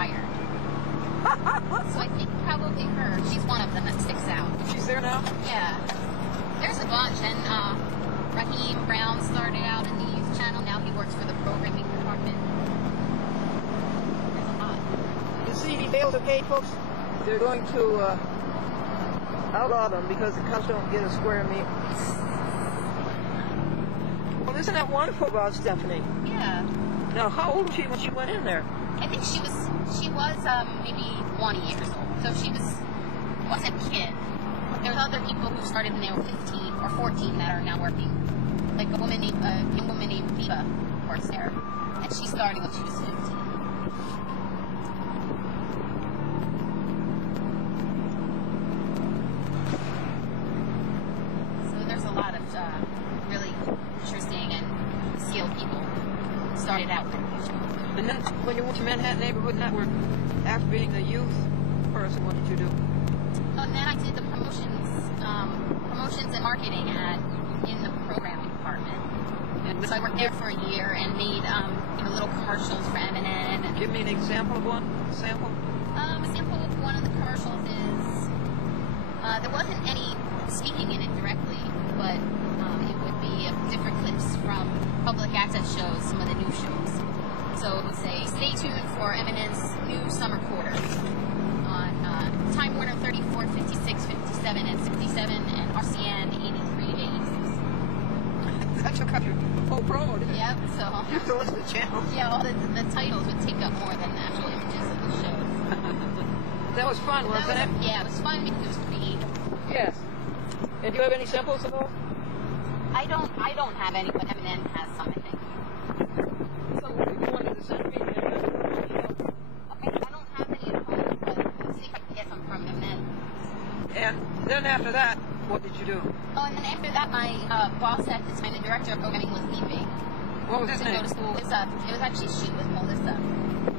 retired. So I think probably her. She's one of them that sticks out. She's there now? Yeah. There's a bunch, and Raheem Brown started out in the youth channel. Now he works for the programming department. There's a lot. You see these bales of hay, folks? They're going to outlaw them because the cows don't get a square meal. Well, isn't that wonderful about Stephanie? Yeah. Now, how old was she when she went in there? I think she was maybe 20 years old. So she wasn't a kid. There's other people who started when they were 15 or 14 that are now working. Like a young woman named Viva works there, and she started when she was 15. So there's a lot of really interesting and skilled people who started out with YouTube. And then when you went to Manhattan Neighborhood Network, after being a youth person, what did you do? And then I did the promotions and marketing in the programming department. And so I worked there for a year and made little commercials for M&M. And give me an example of one. A sample of one of the commercials is there wasn't any speaking in it directly, but it would be different clips from public access shows, some of the new shows. So it would say, stay tuned for M&M's new summer quarters on Time Warner 34, 56, 57, and 67, and RCN 83 to 86. That took up your whole promo, didn't it? Yep, so... You have to list the channels. Yeah, all the titles would take up more than the actual images of the shows. That was fun, wasn't it? Yeah, it was fun because it was creative. Yes. And do you have any samples of those? I don't have any, but M&M has some, I think. So you wanted to send me Okay, I don't have any at home, but let's see if I can get some from M&M. And then after that, what did you do? Oh, and then after that, my boss at the time, the director of programming, was leaving. What was his name? To go to school. It was actually she with Melissa.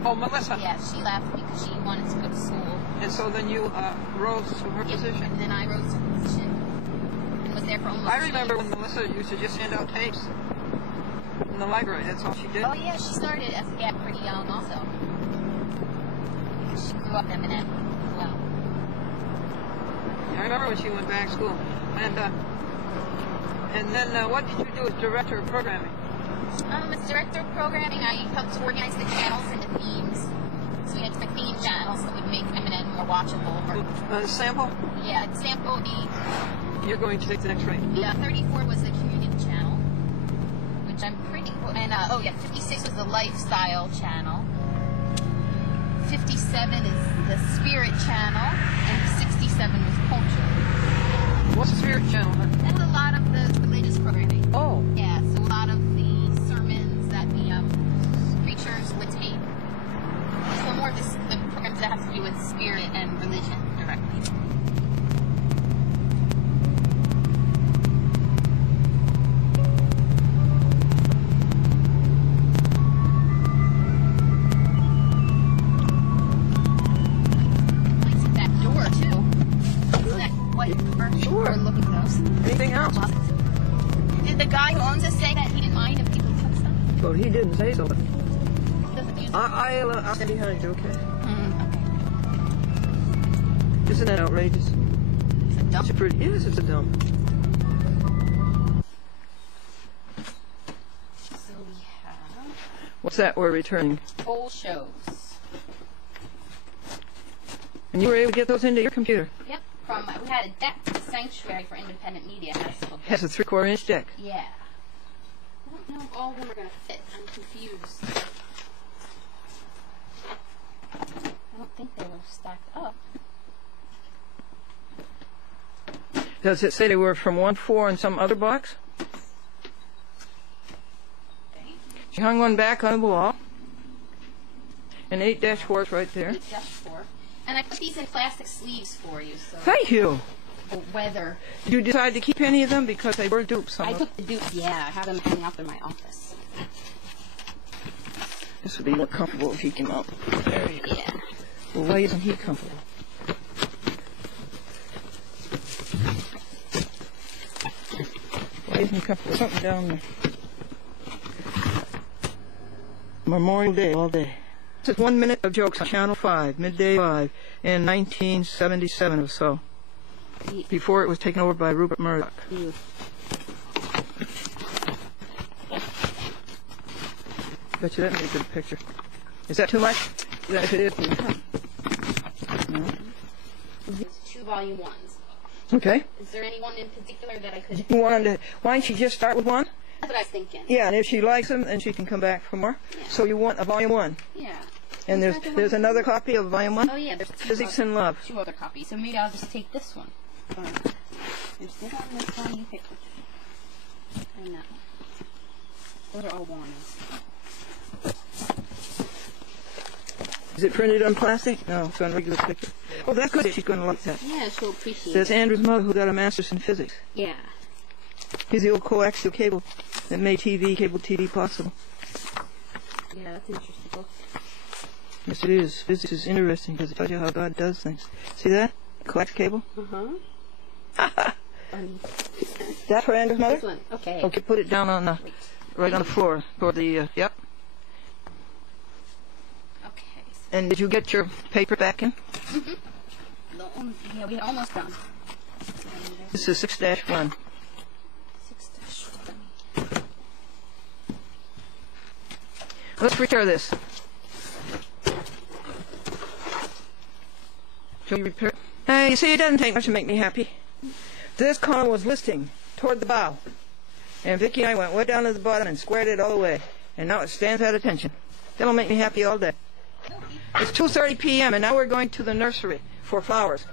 Oh, Melissa. Yeah, she left because she wanted to go to school. And so then you rose to her position? And then I rose to her position. And was there for almost I remember when Melissa used to just hand out tapes in the library. That's all she did. Oh, yeah, she started as a gap pretty young also. She grew up in M&M as well. I remember when she went back to school. And then what did you do as director of programming? As director of programming, I helped to organize the channels and the themes. So we had different theme channels that would make M&M more watchable. Sample? Yeah, sample the... You're going to take the next rate. Yeah, 34 was the community channel, which I'm pretty... And, 56 was the lifestyle channel. 57 is the spirit channel, and 67 was culture. What's the spirit channel? That's a lot of the religious programming. Oh. Yeah, so a lot of the sermons that the preachers would tape. So more of the programs that have to do with spirit and religion directly. Anything else? Did the guy who owns it say that he didn't mind if people took stuff? Well, he didn't say so. Doesn't I'll stand behind you, okay? Okay. Isn't that outrageous? It's a dump. It's pretty. Yes, it's a dump. So we have... What's that we're returning? Old shows. And you were able to get those into your computer? Yep. We had a deck, Sanctuary for Independent Media. Has a 3/4-inch deck. Yeah. I don't know if all of them are going to fit. I'm confused. I don't think they were stacked up. Does it say they were from 1/4 in some other box? Okay. She hung one back on the wall. And 8-4's right there. 8-4. And I put these in plastic sleeves for you. So Thank you. the weather. Did you decide to keep any of them because they were dupes? I took the dupes, yeah. I have them hanging up in my office. This would be more comfortable if he came out. There you go. Yeah. Well, why isn't he comfortable? Why isn't he comfortable? Something down there. Memorial Day all day. This is 1 minute of jokes on Channel 5, midday live, in 1977 or so, before it was taken over by Rupert Murdoch. Bet you that made a good picture. Is that too much? Yeah, if it is. No. It's 2 volume 1s. Okay. Is there any one in particular that I could... Why don't you just start with one? That's what I was thinking. Yeah, and if she likes them, then she can come back for more. Yeah. So you want a volume 1? Yeah. And there's another copy of volume 1? Oh yeah, there's 2 Physics and Love. 2 other copies. So maybe I'll just take this one. There's this one, this one, you pick which. And that one. Those are all ones. Is it printed on plastic? No, it's on regular paper. Oh, that's good. She's going to like that. Yeah, she'll appreciate it. That's Andrew's mother who got a master's in physics. Yeah. He's the old coaxial cable that made cable TV possible. Yeah, that's an interesting book. Yes, it is. Physics is interesting because it tells you how God does things. See that? Coax cable? Uh-huh. That for Andrew's mother? This one. Okay. Okay, put it down on the, right on the floor toward the, yep. Okay. And did you get your paper back in? Mm-hmm. Yeah, we're almost done. This is 6-1. 6-1. Let's repair this. Shall we repair? Hey, you see, it doesn't take much to make me happy. This column was listing toward the bow. And Vicki and I went way down to the bottom and squared it all the way. And now it stands at attention. That'll make me happy all day. It's 2:30 p.m. and now we're going to the nursery for flowers.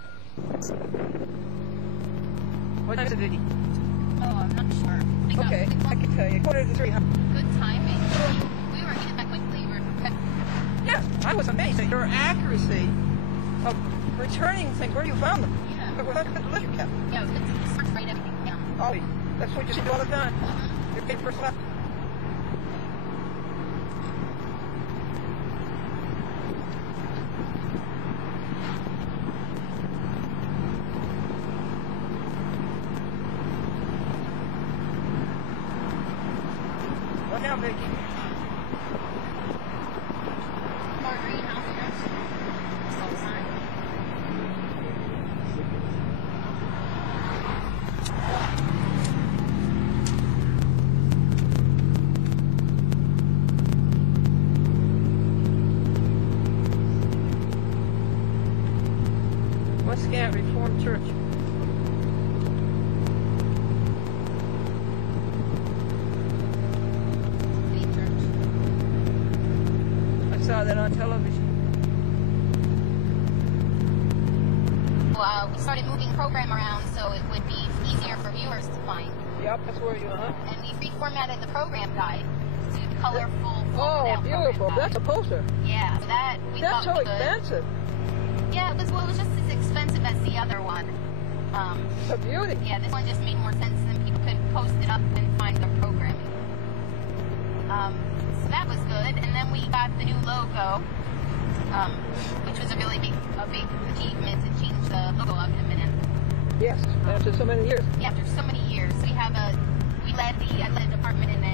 What time is it, Vicki? Oh, I'm not sure. Okay, I can tell you. 2:45, huh? Good timing. We were getting back quickly. Yeah, I was amazed at your accuracy of returning things where you found them. Yeah. But without the litter cap. Yeah, it was good to search right everything down. Oh, that's what you do all the time. Your paper left. What now, Vicky? More greenhouse here. That's all the time. Muscat Reformed Church. I saw that on television. Well, we started moving program around so it would be easier for viewers to find. Yep, that's where you are. And we reformatted the program guide to colorful. Oh, beautiful. That's a poster. Yeah, so that we That's thought so was good. expensive. Yeah, it was just as expensive as the other one. It's a beauty. Yeah, this one just made more sense than people could post it up and find the programming. So that was good, and then we got the new logo, which was a really big achievement to change the logo up in a minute. Yes, after so many years. Yeah, after so many years, I led the department in a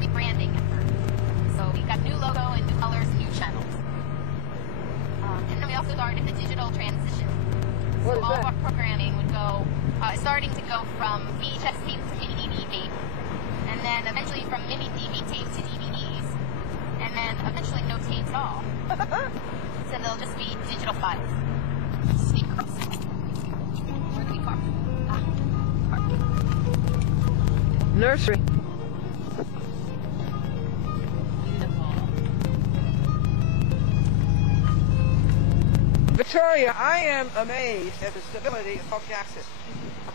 rebranding effort. So we got new logo and new colors and new channels. And then we also started the digital transition. What so is all that? of our programming would go, starting to go from VHS tape to mini DV tape, and then eventually from mini DV tape to DVDs, and then eventually no tapes at all. So they'll just be digital files. Sneak across. Where do we park? Park. Nursery. Victoria, I am amazed at the stability of public access.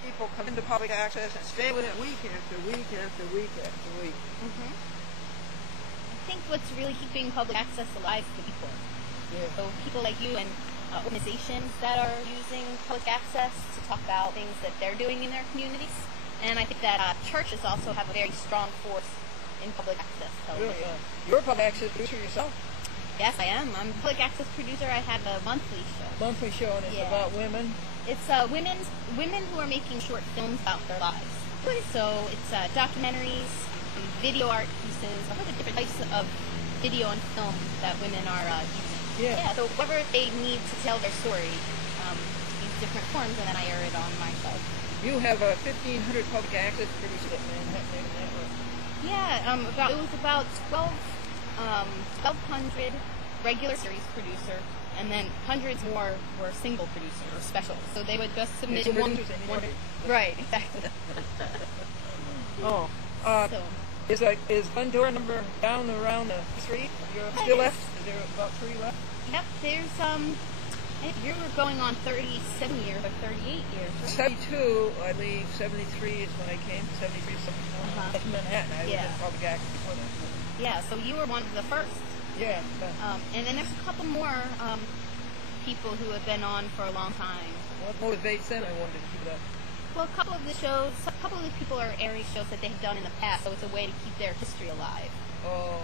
People come into public access and stay with it week after week after week after week. Mm-hmm. I think what's really keeping public access alive is the people. Yeah. So people like you and organizations that are using public access to talk about things that they're doing in their communities. And I think that churches also have a very strong force in public access television. Really, you're a public access producer yourself. Yes, I am. I'm a public access producer. I have a monthly show. Monthly show, and it's Yeah. about women. It's women who are making short films about their lives. So it's documentaries, video art pieces, all the different types of video and film that women are using. Yeah. So whatever they need to tell their story, use different forms, and then I air it on my site. You have 1,500 public access producers at Manhattan Network. Yeah, it was about 1,200 regular series producer, and then hundreds more were single producer or special. So they would just submit one. Right, exactly. Oh. So. Is Glendora number down around the 3? You're still left? Is there about 3 left? Yep, there's you were going on 37 years or 38 years, right? 72, I leave. 73 is when I came. 73, 74. That's Manhattan. I was in public access before that. Yeah, so you were one of the first. Yeah. And then there's a couple more people who have been on for a long time. What motivates them? I wanted to do that. Well, a couple of the people are airing shows that they've done in the past, so it's a way to keep their history alive. Oh.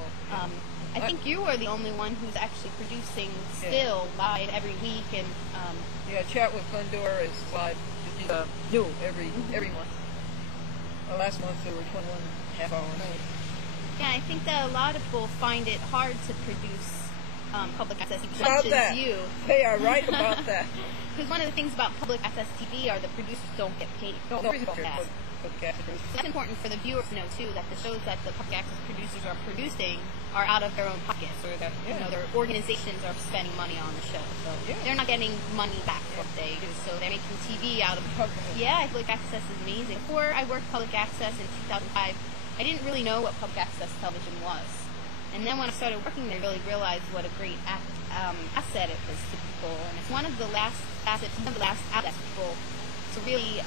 I think you are the only one who's actually producing still live every week, and Chat with Glendora is live. It's new every month. Last month there were 21 half hours. Right. Yeah, I think that a lot of people find it hard to produce public access TV, such as you. They are right about that. Because one of the things about public access TV are the producers don't get paid. No, that. That's important for the viewers to know too, that the shows that the public access producers are producing are out of their own pockets, or their organizations are spending money on the show. So they're not getting money back for what they do. So they're making TV out of public. Yeah, public access is amazing. Before I worked public access in 2005, I didn't really know what public access television was. And then when I started working there, I really realized what a great asset it was to people. And it's one of the last assets people to really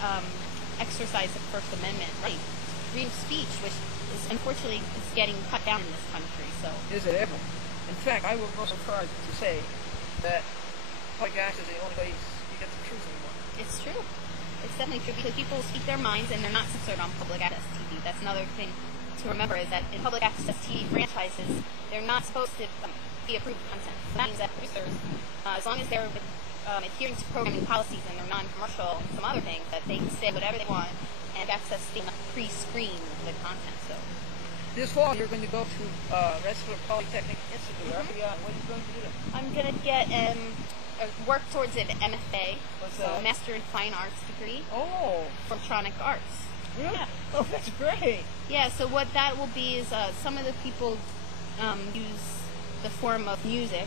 exercise the First Amendment right, freedom of speech, which is unfortunately is getting cut down in this country. So is it ever? In fact, I will go so far as to say that public access is the only way you get the truth anymore. It's true. It's definitely true, because people speak their minds and they're not censored on public access TV. That's another thing to remember, is that in public access TV franchises, they're not supposed to be approved content. So that means that producers, as long as they're adhering to programming policies and they're non-commercial and some other things, that they can say whatever they want, and access being pre-screen the content. So this fall you're going to go to Rensselaer Polytechnic Institute. What are you going to do there? I'm going to get work towards an MFA, What's so that? Master in Fine Arts degree. Oh, from Tronic Arts. really? Yeah. Oh, that's great. Yeah, so what that will be is some of the people use the form of music,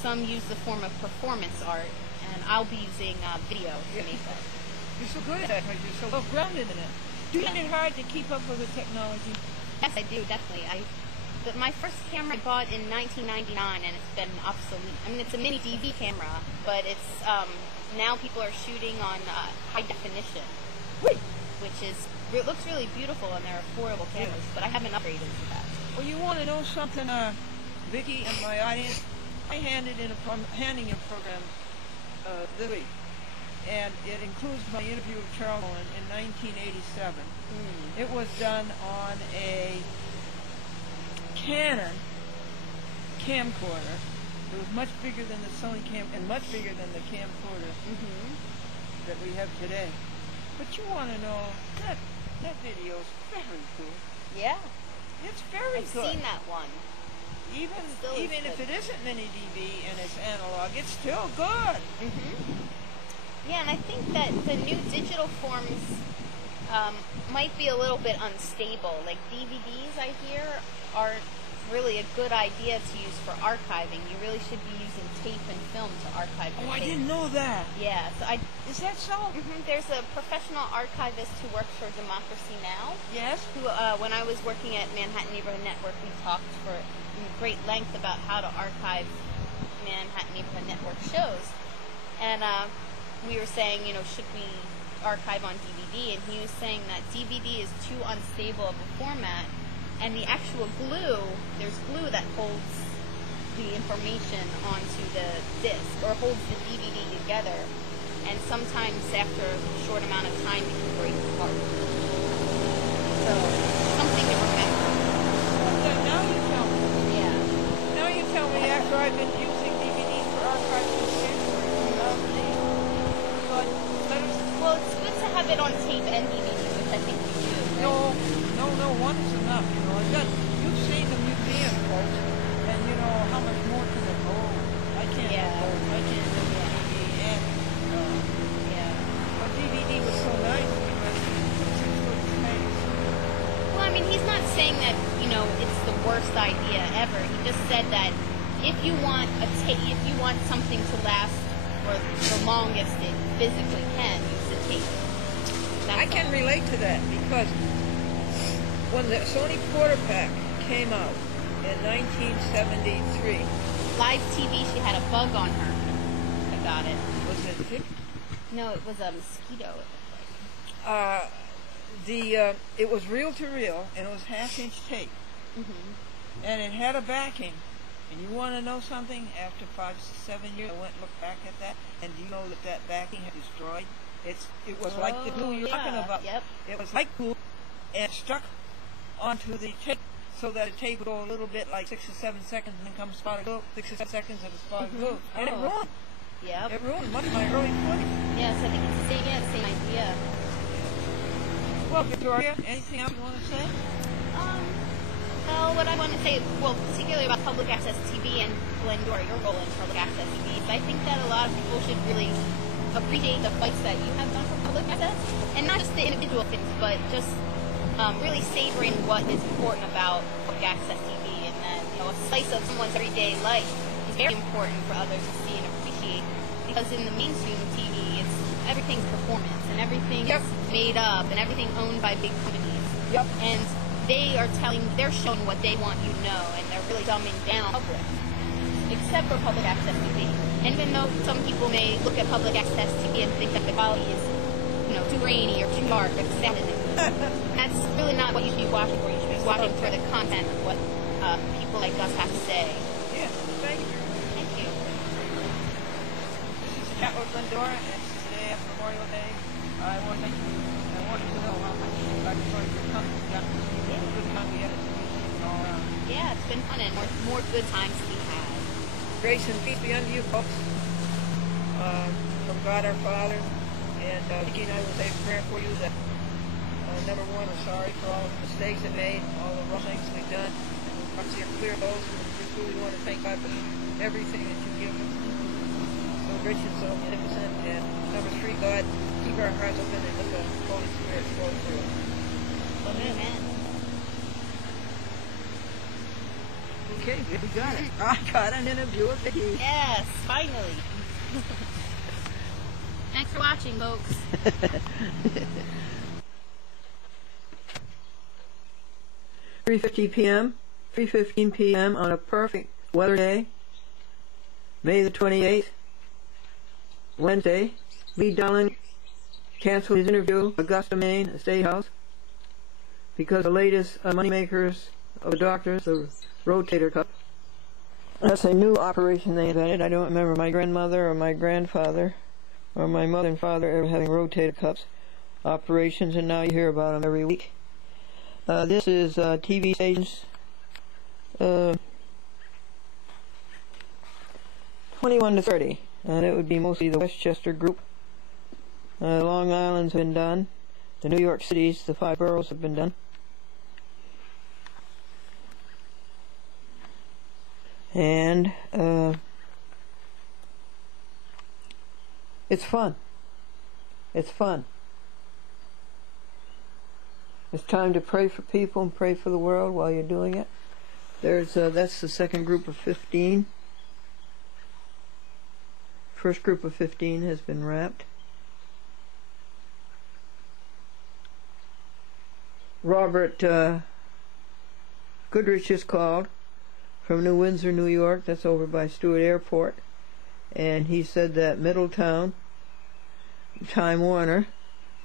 some use the form of performance art, and I'll be using video to make that. You're so good at that because you're so well grounded in it. Do you find it hard to keep up with the technology? Yes, I do, definitely. But my first camera I bought in 1999, and it's been obsolete. I mean, it's a mini DV camera, but it's now people are shooting on high definition, which looks really beautiful, and they're affordable cameras. But I haven't upgraded to that. Well, you want to know something, Vicki and my audience? I handing in a program this week, and it includes my interview with Charles Owen in 1987. It was done on a Canon camcorder. It was much bigger than the Sony and much bigger than the camcorder that we have today. But you want to know that video is very cool. Yeah, It's very I've good. seen that one. Even if it isn't mini DV and it's analog, it's still good. Yeah, and I think that the new digital forms might be a little bit unstable. Like DVDs, I hear, aren't really a good idea to use for archiving. You really should be using tape and film to archive your Oh, I tape. didn't know that. Yeah, so Is that so? there's a professional archivist who works for Democracy Now! Yes. Who, when I was working at Manhattan Neighborhood Network, we talked for great length about how to archive Manhattan Neighborhood Network shows. And we were saying, should we archive on DVD? And he was saying that DVD is too unstable of a format, and the actual glue, there's glue that holds the information onto the disc, or holds the DVD together, and sometimes after a short amount of time it can break apart. So, something to remember. Now you tell me. Yeah. Now you tell me, after I've been using DVDs for archiving since January 2008. Well, it's good to have it on tape and DVD, which I think you do. Right? No, one is enough. You've seen the museum, folks, worst idea ever. He just said that if you want something to last for the longest it physically can, use the tape. I can relate to that because when the Sony Quarter Pack came out in 1973, live TV, she had a bug on her. I got it. was it tick? No, it was a mosquito. It was reel to reel, and it was half-inch tape, and it had a backing. And you want to know something? After 5, 7 years, I went and looked back at that, and do you know that that backing had destroyed? It was like the glue you're talking about. Yep. It was like glue, and stuck onto the tape, so that the tape would go a little bit like 6 or 7 seconds, and then come a spot of glue, 6 or 7 seconds of a spot of glue, and it ruined. Yep. It ruined much of my early 20s. Yes, I think it's the same idea. Well, Victoria, anything else you want to say? Well, what I want to say, particularly about public access TV and Glendora, your role in public access TV, is I think that a lot of people should really appreciate the fights that you have done for public access, and not just the individual things, but just really savoring what is important about public access TV, and that a slice of someone's everyday life is very important for others to see and appreciate, because in the mainstream TV, everything's performance, and everything is made up, and everything owned by big companies. Yep. And they're showing what they want you to know, and they're really dumbing down public, except for public access TV. And even though some people may look at public access TV and think that the quality is, too rainy or too dark or static, that's really not what you should be watching for. You should be watching for the content of what people like us have to say. Yeah, thank you. Thank you. This is Cat with Glendora, and today after Memorial Day, I want you to know how much I enjoyed your company. Good time we had it all around. Yeah, it's been fun, and more good times to be had. Grace and peace be unto you, folks. From God our Father, and Vicki and I will say a prayer for you that number one, we're sorry for all the mistakes we made, all the wrong things we've done, and we'll try to clear those, and we truly want to thank God for everything that you give us. So rich and so magnificent. And number three, God, keep our hearts open and let the Holy Spirit flow through us. Amen. Okay, we got it. I got an interview with Vicki. Yes, finally. Thanks for watching, folks. 3:15 p.m. 3:15 p.m. on a perfect weather day, May the 28th, Wednesday. Lee Dallin canceled his interview at Augusta, Maine, a state house, because the latest moneymakers of the doctors, the rotator cuff. That's a new operation they invented. I don't remember my grandmother or my grandfather or my mother and father ever having rotator cuffs operations, and now you hear about them every week. This is TV stations 21 to 30, and it would be mostly the Westchester group. Long Island's been done. The New York Cities, the 5 boroughs have been done. And it's fun. It's fun. It's time to pray for people and pray for the world while you're doing it. That's the second group of 15. First group of 15 has been wrapped. Robert Goodrich is called from New Windsor, New York. That's over by Stewart Airport. And he said that Middletown, Time Warner,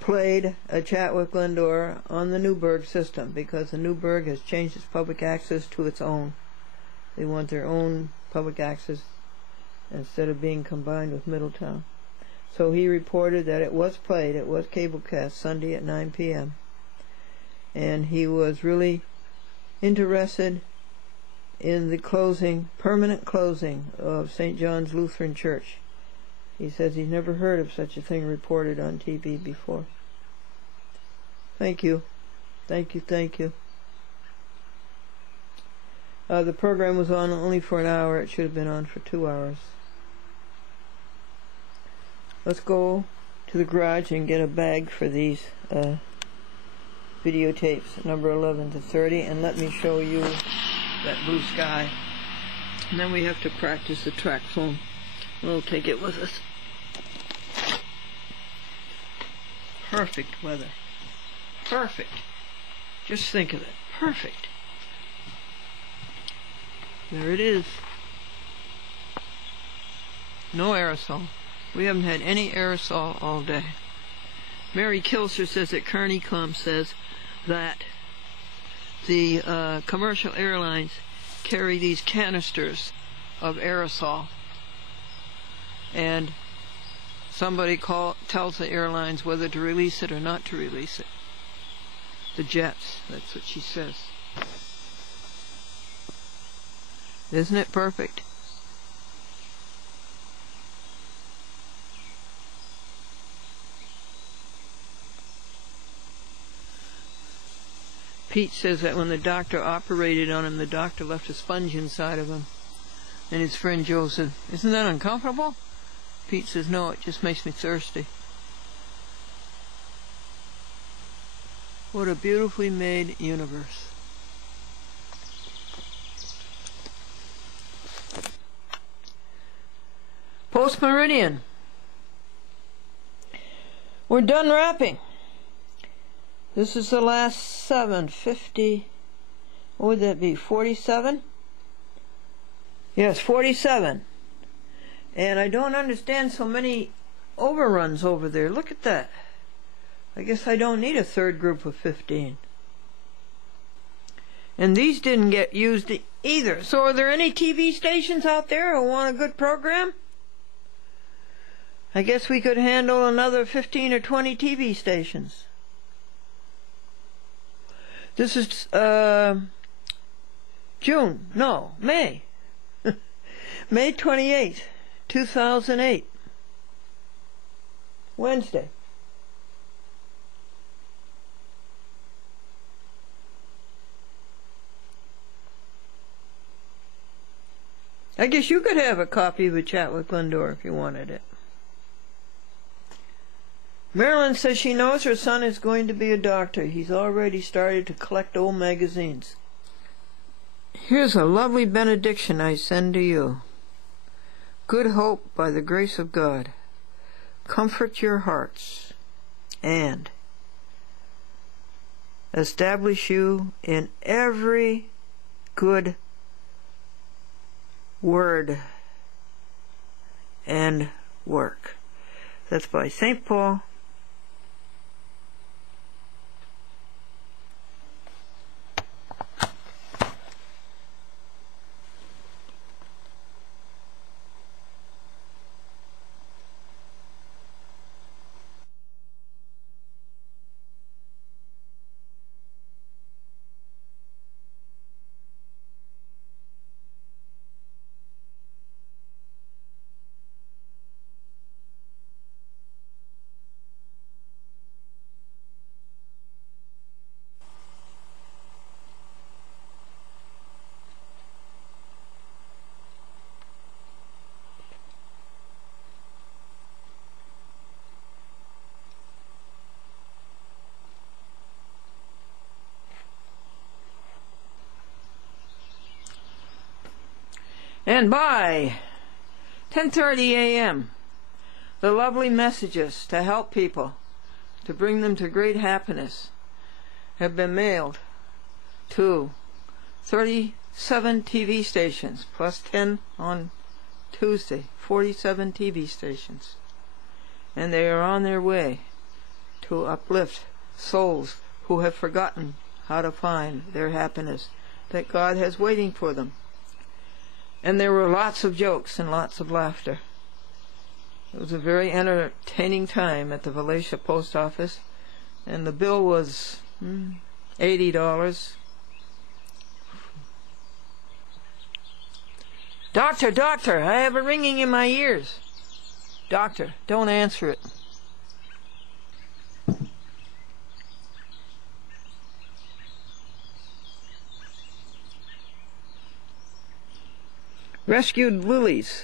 played a chat with Glendora on the Newburgh system, because the Newburgh has changed its public access to its own. They want their own public access instead of being combined with Middletown. So he reported that it was played, it was cablecast Sunday at 9 p.m. And he was really interested in the permanent closing of St. John's Lutheran Church. He says he's never heard of such a thing reported on TV before. Thank you. Thank you, thank you. The program was on only for an hour. It should have been on for 2 hours. Let's go to the garage and get a bag for these videotapes, number 11 to 30, and let me show you that blue sky. And then we have to practice the track phone. We'll take it with us. Perfect weather. Perfect. Just think of it. Perfect. There it is. No aerosol. We haven't had any aerosol all day. Mary Kilser says that Carnicom says that the commercial airlines carry these canisters of aerosol, and somebody tells the airlines whether to release it or not to release it. The jets, that's what she says. Isn't it perfect? Pete says that when the doctor operated on him, the doctor left a sponge inside of him. And his friend Joe said, "Isn't that uncomfortable?" Pete says, "No, it just makes me thirsty." What a beautifully made universe. Post meridian. We're done wrapping. This is the last 750. What would that be? 47? Yes, 47. And I don't understand so many overruns over there. Look at that. I guess I don't need a third group of 15. And these didn't get used either. So are there any TV stations out there who want a good program? I guess we could handle another 15 or 20 TV stations. This is June. No, May. May 28th, 2008. Wednesday. I guess you could have a copy of A Chat with Glendora if you wanted it. Marilyn says she knows her son is going to be a doctor. He's already started to collect old magazines. Here's a lovely benediction I send to you. Good hope by the grace of God. Comfort your hearts and establish you in every good word and work. That's by St. Paul. And by 10:30 a.m., the lovely messages to help people, to bring them to great happiness, have been mailed to 37 TV stations, plus 10 on Tuesday, 47 TV stations. And they are on their way to uplift souls who have forgotten how to find their happiness that God has waiting for them. And there were lots of jokes and lots of laughter. It was a very entertaining time at the Valatia Post Office, and the bill was $80. Doctor, doctor, I have a ringing in my ears. Doctor, don't answer it. Rescued lilies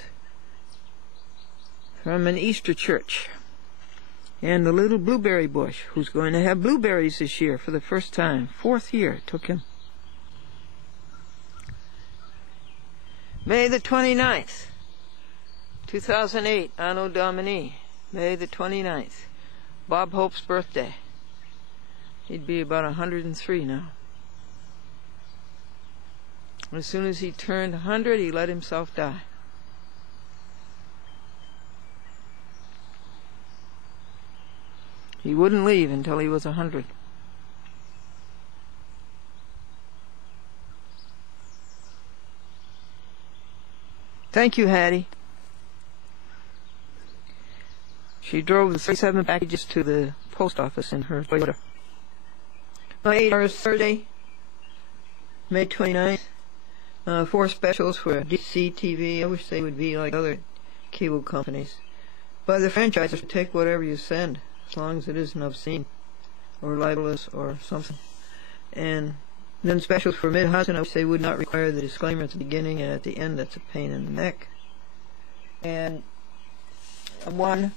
from an Easter church. And the little blueberry bush, who's going to have blueberries this year for the first time. 4th year it took him. May the 29th, 2008, Anno Domini, May the 29th. Bob Hope's birthday. He'd be about 103 now. As soon as he turned 100, he let himself die. He wouldn't leave until he was 100. Thank you, Hattie. She drove the 37 packages to the post office in her Toyota. 8 hours Thursday, May 29th. 4 specials for DC TV. I wish they would be like other cable companies. But the franchises should take whatever you send, as long as it isn't obscene or libelous or something. And then specials for Mid-Hudson, I wish they would not require the disclaimer at the beginning and at the end. That's a pain in the neck. And one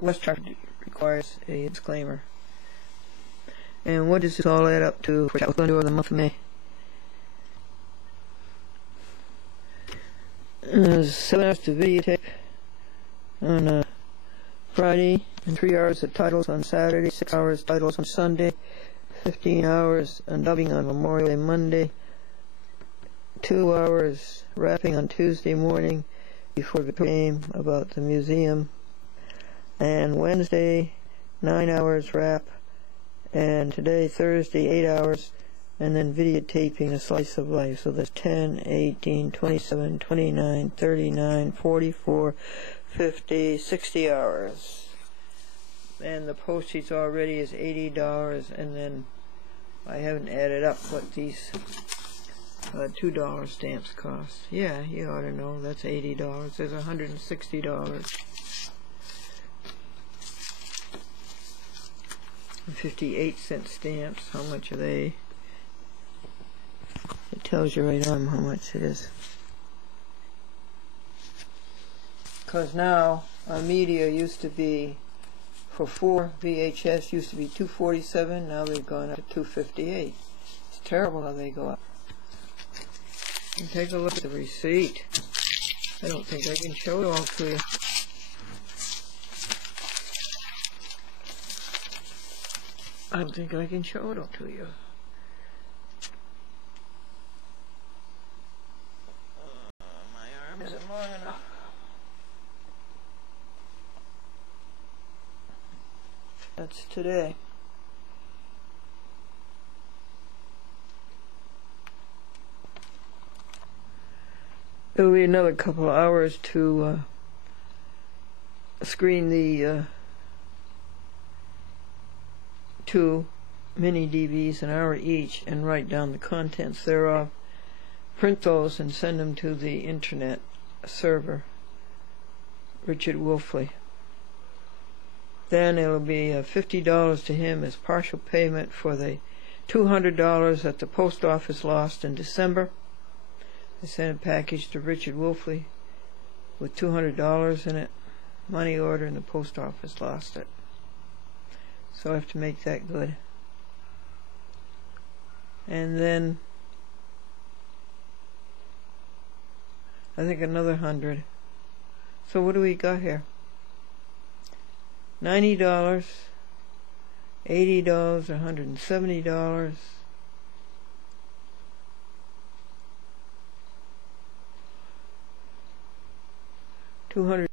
West Traffic requires a disclaimer. And what does this all add up to for Glendora the month of May? 7 hours to videotape on Friday, and 3 hours of titles on Saturday, 6 hours titles on Sunday, 15 hours and dubbing on Memorial Day Monday, 2 hours wrapping on Tuesday morning before the game about the museum, and Wednesday 9 hours wrap, and today Thursday 8 hours, and then videotaping A Slice of Life. So there's 10, 18, 27, 29, 39, 44, 50, 60 hours. And the postage already is $80, and then I haven't added up what these $2 stamps cost. Yeah, you ought to know, that's $80. There's $160. 58-cent stamps. How much are they? It tells you right on how much it is. Because now our media used to be, for 4 VHS, used to be $247. Now they've gone up to $258. It's terrible how they go up. And take a look at the receipt. I don't think I can show it all to you. I don't think I can show it all to you. My arm isn't long enough. That's today. It'll be another couple of hours to screen the 2 mini DVs, an hour each, and write down the contents thereof. Print those and send them to the internet server, Richard Wolfley. Then it'll be $50 to him as partial payment for the $200 that the post office lost in December. I sent a package to Richard Wolfley with $200 in it, money order, and the post office lost it. So I have to make that good. And then I think another 100. So what do we got here? $90, $80, $170, $200.